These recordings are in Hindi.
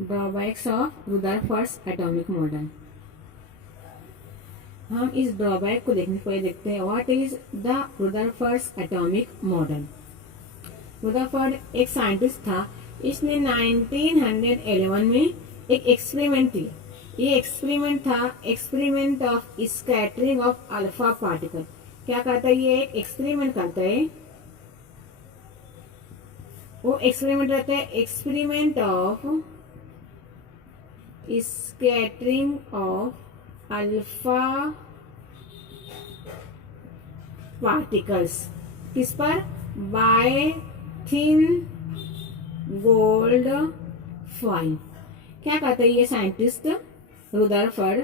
Drawbacks of Rutherford's atomic model. हम इस ड्रॉबैक को देखने के लिए देखते हैं what is the Rutherford's atomic model. Rutherford एक साइंटिस्ट था। इसने 1911 में एक एक्सपेरिमेंट किया। ये एक्सपेरिमेंट था experiment of scattering of alpha particle. क्या करता है? ये एक एक्सपेरिमेंट करता है। वो एक्सपेरिमेंट रहता है experiment of scattering of alpha particles. किस पर? Bye thin gold foil. क्या कहता है ये साइंटिस्ट रुदरफोर्ड?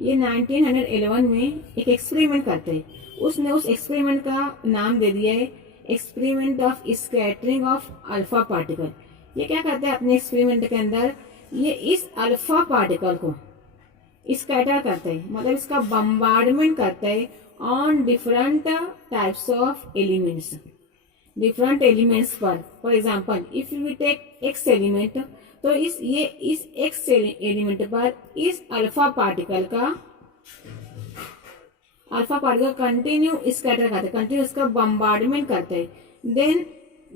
ये 1911 में एक एक्सपेरिमेंट करते हैं। उसने उस एक्सपेरिमेंट का नाम दे दिया है experiment of scattering of alpha particle. ये क्या करता है अपने एक्सपेरिमेंट के अंदर? ये इस अल्फा पार्टिकल को स्कैटर करता है, मतलब इसका बम्बार्डमेंट करता है on different types of elements, different elements पर। For example if we take x element, तो इस एक्स एलिमेंट पर इस अल्फा पार्टिकल कंटिन्यू स्कैटर करते, कंटिन्यू इसका बम्बार्डमेंट करते हैं। देन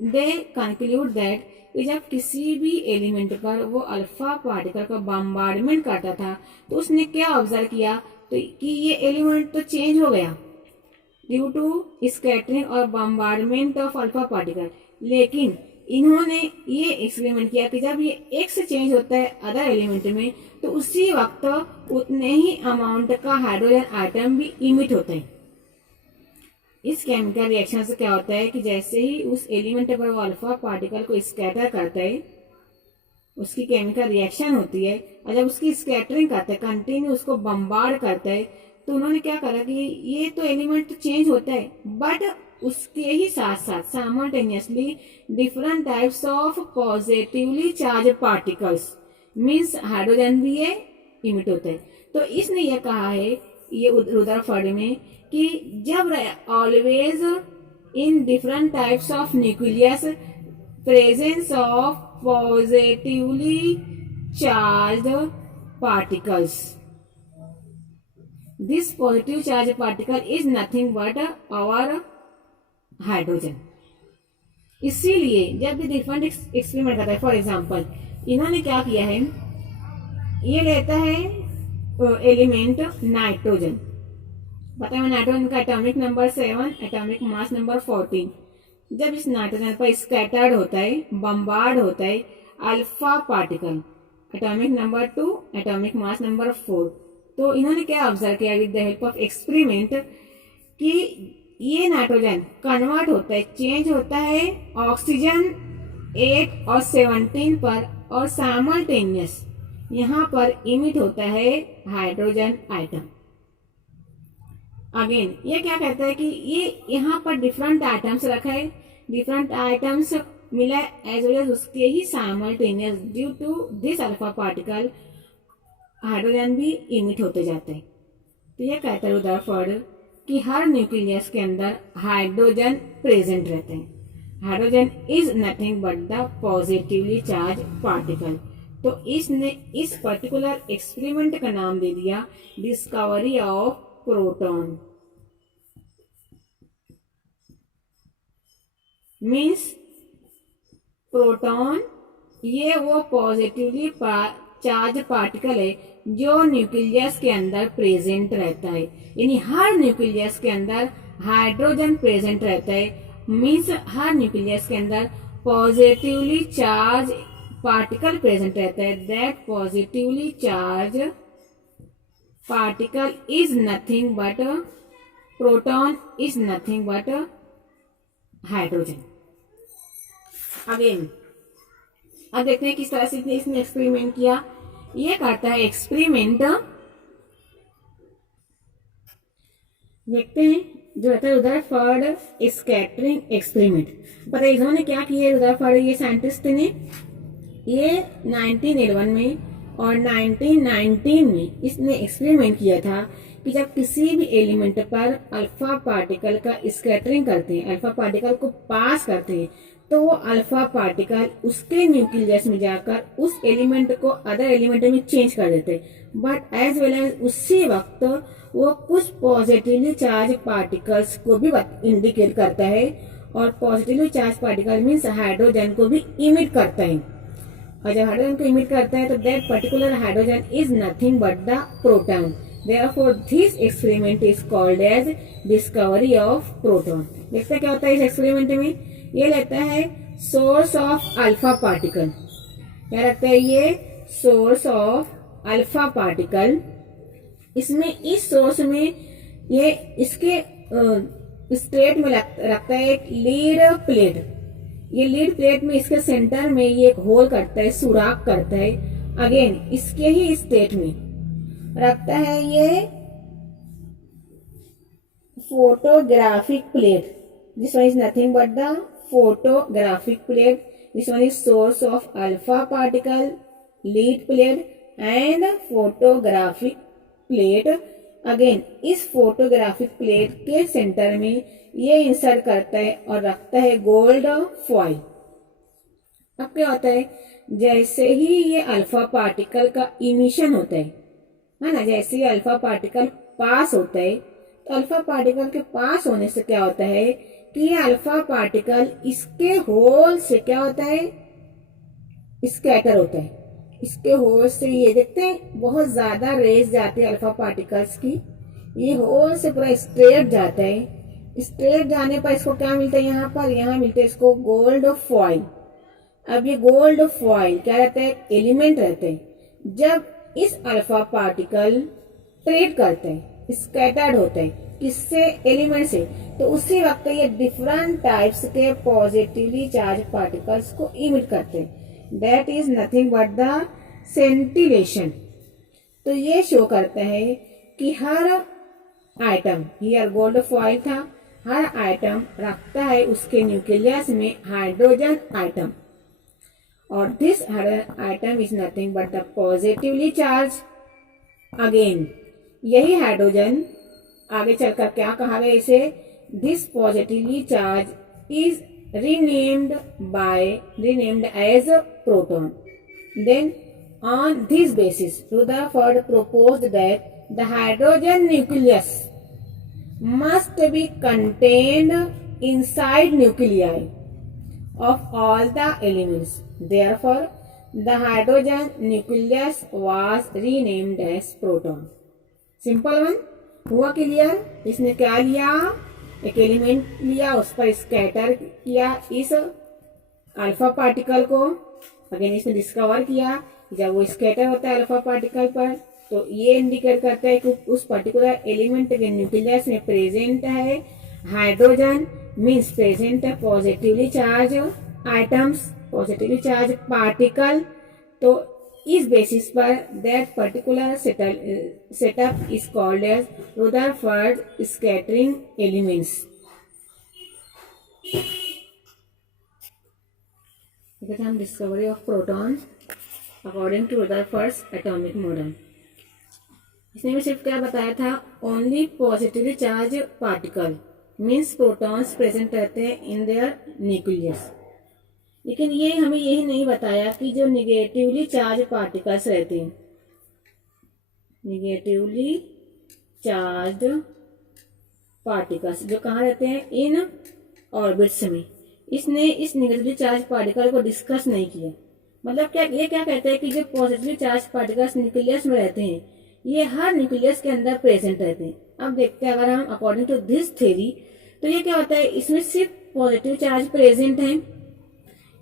दे कंक्लूड दैट जब किसी भी एलिमेंट पर वो अल्फा पार्टिकल का बम्बार्डमेंट करता था तो उसने क्या ऑब्जर्व किया? तो कि ये एलिमेंट तो चेंज हो गया ड्यू टू स्कैटरिंग और बम्बार्डमेंट ऑफ अल्फा पार्टिकल। लेकिन इन्होंने ये एक्सपेरिमेंट किया कि जब ये एक्स चेंज होता है अदर एलिमेंट में, तो उसी वक्त उतने ही अमाउंट का हाइड्रोजन आइटम भी इमिट होते हैं। इस केमिकल रिएक्शन से क्या होता है कि जैसे ही उस एलिमेंट पर वो अल्फा पार्टिकल को स्कैटर करता है, उसकी केमिकल रिएक्शन होती है, और जब उसकी स्कैटरिंग करता है, कंटिन्यू उसको बम्बार्ड करता है, तो उन्होंने क्या करा कि ये तो एलिमेंट तो चेंज होता है, बट उसके ही साथ साथ simultaneously different types of positively charge particles means hydrogen भी ये इमिट होता है। तो इसने ये कहा है ये रुदरफोर्ड में कि जब always in different types of nucleus presence of positively charge particles, this positive charge particle is nothing but our hydrogen. इसीलिए जब भी डिफरेंट एक्सपेरिमेंट करता है, फॉर एग्जाम्पल इन्होंने क्या किया है, ये लेता है एलिमेंट नाइट्रोजन। पता है नाइट्रोजन का atomic number 7, atomic mass number 14। जब इस नाइट्रोजन पर स्कैटर्ड होता है, बम्बार्ड होता है alpha particle, atomic number 2, atomic mass number 4, तो इन्होंने क्या ऑब्जर्व किया with the help of experiment कि ये नाइट्रोजन कन्वर्ट होता है, चेंज होता है ऑक्सीजन 8 और 17 पर, और साइमल्टेनियस यहाँ पर इमिट होता है हाइड्रोजन आइटम। अगेन ये क्या कहता है कि ये यहाँ पर डिफरेंट आइटम्स रखा है, डिफरेंट आइटम्स मिला एज वेल एज उसके ही simultaneous due to this alpha particle hydrogen भी इमिट होते जाते हैं। तो ये कहता है रुदरफोर्ड कि हर न्यूक्लियस के अंदर हाइड्रोजन प्रेजेंट रहते हैं। Hydrogen is nothing but the positively charge particle. तो इसने इस पर्टिकुलर एक्सपेरिमेंट का नाम दे दिया discovery of proton. Means proton ये वो पॉजिटिवली चार्ज पार्टिकल है जो न्यूक्लियस के अंदर प्रेजेंट रहता है। यानी हर न्यूक्लियस के अंदर हाइड्रोजन प्रेजेंट रहता है, मीन्स हर न्यूक्लियस के अंदर पॉजिटिवली चार्ज पार्टिकल प्रेजेंट रहता है। That positively charge particle is nothing but proton is nothing but hydrogen. Again अब देखते हैं किस तरह से इसने एक्सपेरिमेंट किया। ये करता है एक्सपेरिमेंट, देखते हैं जो रहता है रुदरफोर्ड स्कैटरिंग एक्सपेरिमेंट। पता है इन्होंने क्या किया है रुदरफोर्ड ये साइंटिस्ट ने? ये 1911 में और 1919 में इसने एक्सपेरिमेंट किया था कि जब किसी भी एलिमेंट पर अल्फा पार्टिकल का स्कैटरिंग करते हैं, अल्फा पार्टिकल को पास करते हैं, तो वो अल्फा पार्टिकल उसके न्यूक्लियस में जाकर उस एलिमेंट को अदर एलिमेंट में चेंज कर देते हैं। बट एज वेल एज उसी वक्त वो कुछ पॉजिटिवली चार्ज पार्टिकल्स को भी इंडिकेट करता है, और positively charge particle means hydrogen को भी इमिट करता है। और जब हाइड्रोजन को इमिट करता है तो that particular hydrogen is nothing but the proton. Therefore, this experiment is called as discovery of proton. देखते क्या होता है इस एक्सपेरिमेंट में, ये लेता है सोर्स ऑफ अल्फा पार्टिकल। क्या रखता है ये? Source of alpha particle. इसमें इस सोर्स में ये इसके स्ट्रेट में रखता है एक लीड प्लेट। ये लीड प्लेट में इसके सेंटर में ये एक होल करता है, सुराख करता है। अगेन इसके ही स्टेट में रखता है ये photographic plate. This one is nothing but the photographic plate. This one is source of alpha particle, lead plate and photographic plate. Again इस फोटोग्राफिक प्लेट के सेंटर में ये इंसर्ट करता है और रखता है गोल्ड फॉइल। अब क्या होता है, जैसे ही ये अल्फा पार्टिकल का इमिशन होता है ना, जैसे ही अल्फा पार्टिकल पास होता है तो अल्फा पार्टिकल के पास होने से क्या होता है कि ये अल्फा पार्टिकल इसके होल से क्या होता है, स्कैटर होता है। इसके होल से ये देखते हैं बहुत ज्यादा रेज जाती है अल्फा पार्टिकल्स की, ये होल से पूरा स्ट्रेट जाता है। स्ट्रेट जाने पर इसको क्या मिलता है, यहाँ मिलता है इसको गोल्ड फॉइल। अब ये गोल्ड फॉइल क्या रहता है, एलिमेंट रहते हैं। जब इस अल्फा पार्टिकल ट्रेड करते हैं, स्कैटर्ड होते हैं किससे, एलिमेंट से, तो उसी वक्त ये डिफरेंट टाइप्स के पॉजिटिवली चार्ज पार्टिकल्स को इमिट करते हैं। That is nothing but the scintillation. तो ये शो करता है कि हर आइटम, हियर गोल्ड फॉइल था, हर आइटम रखता है उसके न्यूक्लियस में हाइड्रोजन आइटम, और this item is nothing but the positively charge. Again यही हाइड्रोजन आगे चलकर क्या कहा गया इसे, this positively charge is renamed as a proton. Then on this basis Rutherford proposed that the hydrogen nucleus must be contained inside nuclei of all the elements. Therefore, the hydrogen nucleus was renamed as proton. Simple one. हुआ क्लियर? इसने क्या लिया, एक एलिमेंट लिया, उस पर स्कैटर किया इस अल्फा पार्टिकल को। अगेन इसने डिस्कवर किया जब वो स्कैटर होता है अल्फा पार्टिकल पर तो ये इंडिकेट करता है कि उस पर्टिकुलर एलिमेंट के न्यूक्लियस में प्रेजेंट है हाइड्रोजन, मीन्स प्रेजेंट है positively charge items, positively charge particle. तो इस बेसिस पर that particular setup is called as Rutherford scattering elements. हम discovery of proton according to Rutherford atomic model. इसने भी सिर्फ क्या बताया था, only positively charge particle means protons present रहते हैं इन देयर न्यूक्लियस। लेकिन ये हमें यही नहीं बताया कि जो निगेटिवली चार्ज पार्टिकल्स रहते हैं, निगेटिवली चार्ज पार्टिकल्स जो कहाँ रहते हैं, इन ऑर्बिट्स में। इसने इस निगेटिवली चार्ज पार्टिकल को डिस्कस नहीं किया। मतलब क्या, ये क्या कहते हैं कि जो पॉजिटिवली चार्ज पार्टिकल्स न्यूक्लियस में रहते हैं ये हर न्यूक्लियस के अंदर प्रेजेंट रहते हैं। अब देखते हैं अगर हम अकॉर्डिंग टू दिस थ्योरी तो ये क्या होता है, इसमें सिर्फ पॉजिटिव चार्ज प्रेजेंट है,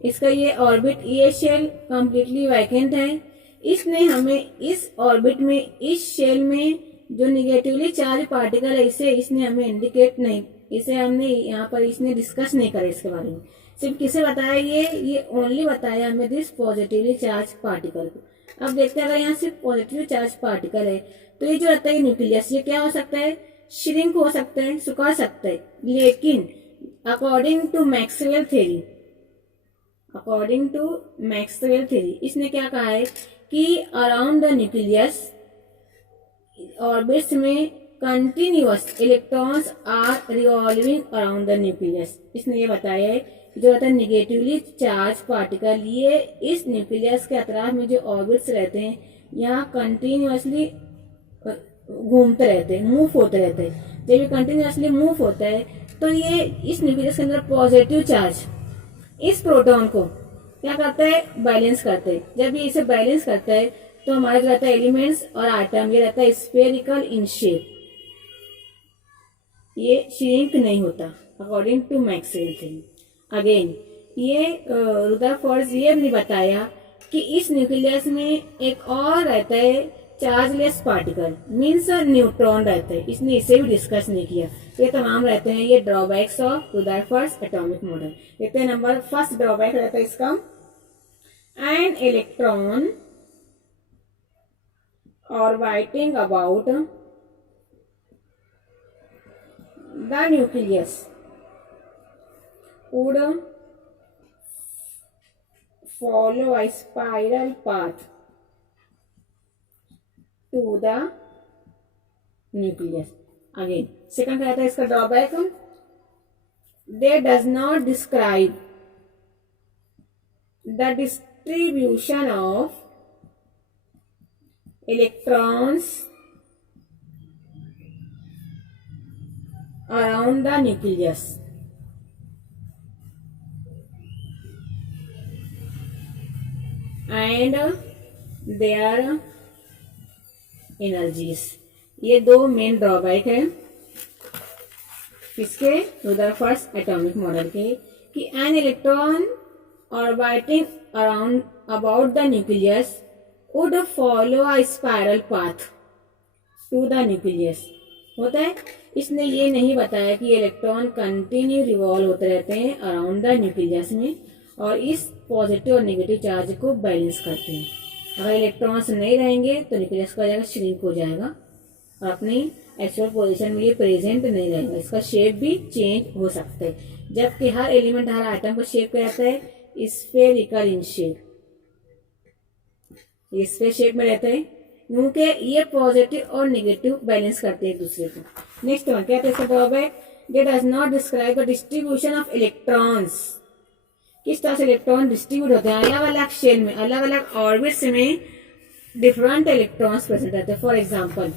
इसका ये ऑर्बिट, ये शेल कंप्लीटली वैकेंट है। इसने हमें इस ऑर्बिट में, इस शेल में जो निगेटिवली चार्ज पार्टिकल है इसे इसने हमें इंडिकेट नहीं, इसे हमने यहाँ पर इसने डिस्कस नहीं करा इसके बारे में। सिर्फ किसे बताया, ये ओनली बताया हमें दिस पॉजिटिवली चार्ज पार्टिकल को। अब देखते हैं अगर यहाँ सिर्फ पॉजिटिव चार्ज पार्टिकल है तो ये जो रहता है न्यूक्लियस, ये क्या हो सकता है, श्रिंक हो सकता है, सुखा सकता है। लेकिन according to Maxwell theory, according to Maxwell theory इसने क्या कहा है कि अराउंड द न्यूक्लियस ऑर्बिट्स में continuous electrons are revolving around the nucleus. इसने ये बताया है जो रहता है निगेटिवली चार्ज पार्टिकल, ये इस न्यूक्लियस के अतराफ में जो ऑर्बिट्स रहते हैं यहाँ कंटिन्यूअसली घूमते रहते हैं, मूव होते रहते हैं। जब ये कंटिन्यूअसली मूव होता है तो ये इस न्यूक्लियस के अंदर पॉजिटिव चार्ज इस प्रोटॉन को क्या करता है, बैलेंस करते हैं। जब ये इसे बैलेंस करता है तो हमारा जो रहता है एलिमेंट्स और आइटम ये रहता है स्फेरिकल इन शेप, ये श्रिंक नहीं होता according to Maxwell theory. Again ये रुदरफोर्ड ये भी बताया कि इस न्यूक्लियस में एक और रहता है चार्जलेस पार्टिकल, मीन्स न्यूट्रॉन रहता है, इसने इसे भी डिस्कस नहीं किया। ये तमाम रहते हैं ये drawbacks of Rutherford atomic model. देखते हैं नंबर फर्स्ट ड्रॉबैक रहता है इसका, an electron orbiting about the nucleus would follow a spiral path to the nucleus. Again, second रहता है इसका drawback, they does not describe the distribution of electrons around the nucleus and their energies। ये दो मेन ड्रॉबैक है किसके, रुदरफोर्ड एटॉमिक मॉडल के, कि an electron orbiting around about the nucleus would follow a spiral path to the nucleus होता है। इसने ये नहीं बताया कि इलेक्ट्रॉन कंटिन्यू रिवॉल्व होते रहते हैं अराउंड द न्यूक्लियस में और इस पॉजिटिव और नेगेटिव चार्ज को बैलेंस करते हैं। अगर इलेक्ट्रॉन्स नहीं रहेंगे तो न्यूक्लियस का जाएगा श्रिंक हो जाएगा और अपनी एक्चुअल पोजीशन में ये प्रेजेंट नहीं रहेगा, इसका शेप भी चेंज हो सकता है। जबकि हर एलिमेंट हर आइटम का शेप क्या रहता है, spherical in shape, sphere shape में रहते हैं क्योंकि ये पॉजिटिव और नेगेटिव बैलेंस करते हैं एक दूसरे को। नेक्स्ट वन क्या कहते हैं drawback, they does not describe the distribution of electrons, किस तरह से इलेक्ट्रॉन डिस्ट्रीब्यूट होते हैं अलग अलग शेल में, अलग अलग ऑर्बिट्स में डिफरेंट इलेक्ट्रॉन्स प्रेजेंट रहते हैं। For example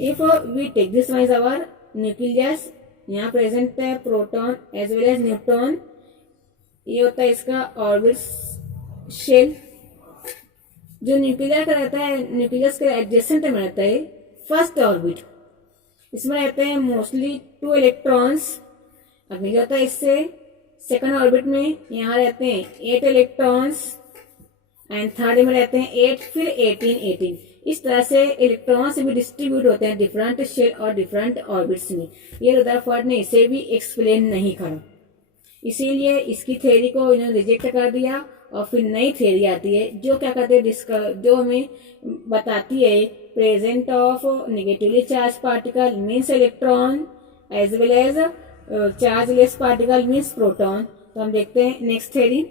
if we take this one is our nucleus, यहाँ प्रेजेंट है proton as well as neutron, ये होता है इसका ऑर्बिट्स शेल। जो न्यूक्लियर का रहता है, न्यूक्लियस के एडजेसेंट में रहता है फर्स्ट ऑर्बिट, इसमें रहते हैं मोस्टली 2 इलेक्ट्रॉन्स। अब क्या होता है इससे सेकंड ऑर्बिट में यहाँ रहते हैं 8 इलेक्ट्रॉन्स एंड थर्ड में रहते हैं 8, फिर 18। इस तरह से इलेक्ट्रॉन्स भी डिस्ट्रीब्यूट होते हैं डिफरेंट शेल और डिफरेंट ऑर्बिट्स में। ये रुदरफोर्ड ने इसे भी एक्सप्लेन नहीं करा, इसीलिए इसकी थ्योरी को इन्होंने रिजेक्ट कर दिया और फिर नई थ्योरी आती है जो क्या कहते हैं, जो हमें बताती है present of negatively charge particle means electron as well as chargeless particle means proton. तो हम देखते हैं नेक्स्ट थ्योरी।